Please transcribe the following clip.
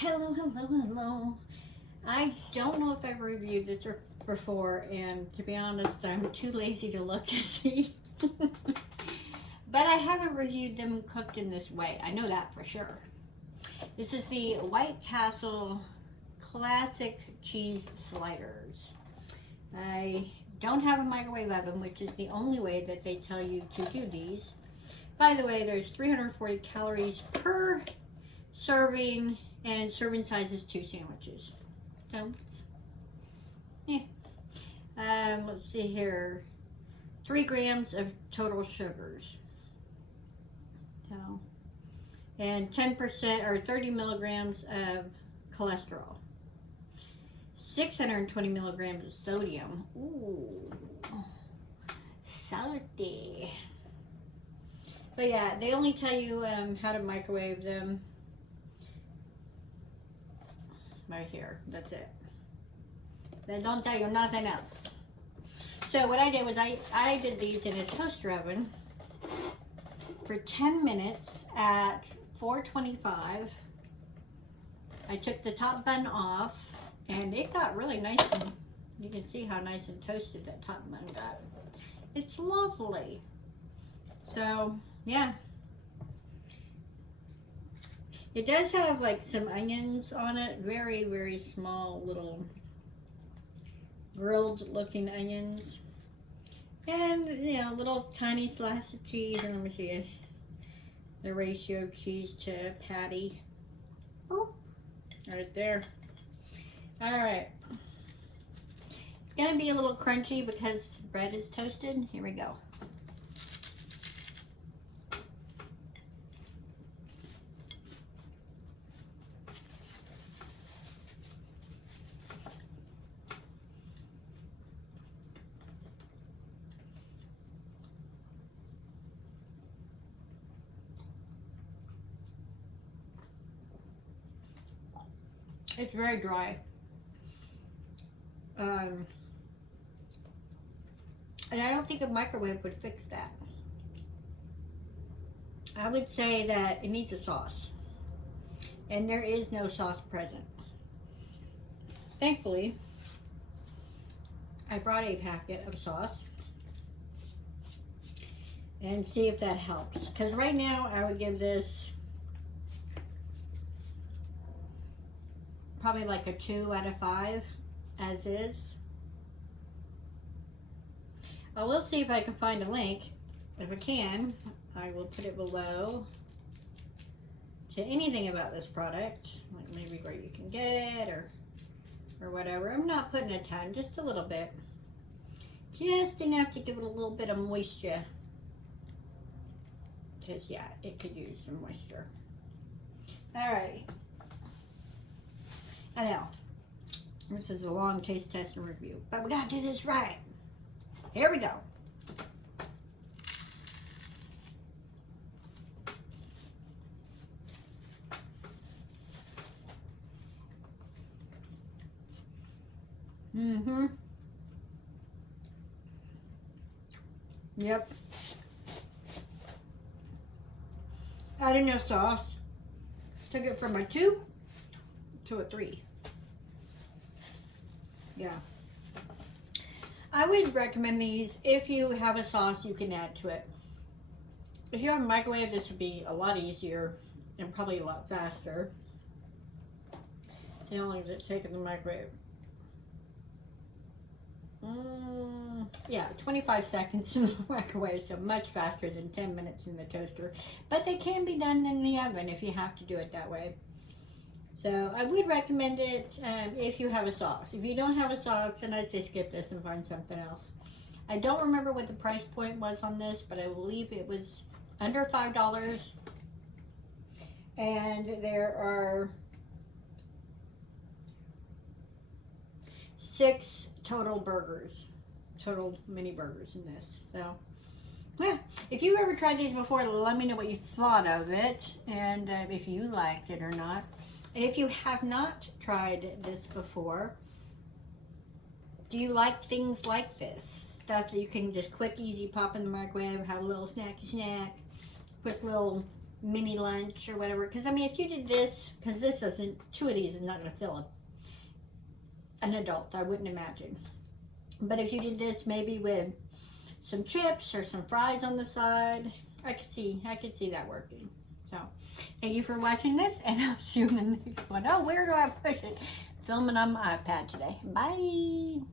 Hello, hello, hello. I don't know if I've reviewed this before, and to be honest, I'm too lazy to look to see. But I haven't reviewed them cooked in this way. I know that for sure. This is the White Castle Classic Cheese Sliders. I don't have a microwave oven, which is the only way that they tell you to do these. By the way, there's 340 calories per serving, and serving size is 2 sandwiches. So, yeah. Let's see here. 3 grams of total sugars. So, and 10% or 30 milligrams of cholesterol. 620 milligrams of sodium. Ooh, salty. But yeah, they only tell you how to microwave them. Right here, that's it. They don't tell you nothing else. So what I did was I did these in a toaster oven for 10 minutes at 425. I took the top bun off and it got really nice, and you can see how nice and toasted that top bun got. It's lovely. So yeah, it does have like some onions on it, very, very small little grilled looking onions. And, you know, little tiny slice of cheese. And let me see the ratio of cheese to patty. Oh, right there. All right. It's going to be a little crunchy because the bread is toasted. Here we go. It's very dry. And I don't think a microwave would fix that. I would say that it needs a sauce. And there is no sauce present. Thankfully, I brought a packet of sauce. And see if that helps. Because right now, I would give this probably like a 2 out of 5 as is. I will see if I can find a link. If I can, I will put it below to anything about this product, like maybe where you can get it or whatever. I'm not putting a ton, just a little bit, just enough to give it a little bit of moisture, because yeah, it could use some moisture. All right. I know, this is a long taste test and review, but we gotta do this right. Here we go. Yep. Adding no sauce. Took it from a 2 to a 3. Yeah. I would recommend these if you have a sauce you can add to it. If you have a microwave, this would be a lot easier and probably a lot faster. See how long does it take in the microwave? Yeah, 25 seconds in the microwave, so much faster than 10 minutes in the toaster. But they can be done in the oven if you have to do it that way. So I would recommend it if you have a sauce. If you don't have a sauce, then I'd say skip this and find something else. I don't remember what the price point was on this, but I believe it was under $5. And there are 6 total burgers, total mini burgers in this. So yeah, if you've ever tried these before, let me know what you thought of it and if you liked it or not. And if you have not tried this before, do you like things like this? Stuff that you can just quick, easy pop in the microwave, have a little snacky snack, quick little mini lunch or whatever. Because I mean, if you did this, because this doesn't, 2 of these is not going to fill an adult, I wouldn't imagine. But if you did this maybe with some chips or some fries on the side, I could see that working. So, thank you for watching this, and I'll see you in the next one. Oh, where do I push it? Filming on my iPad today. Bye.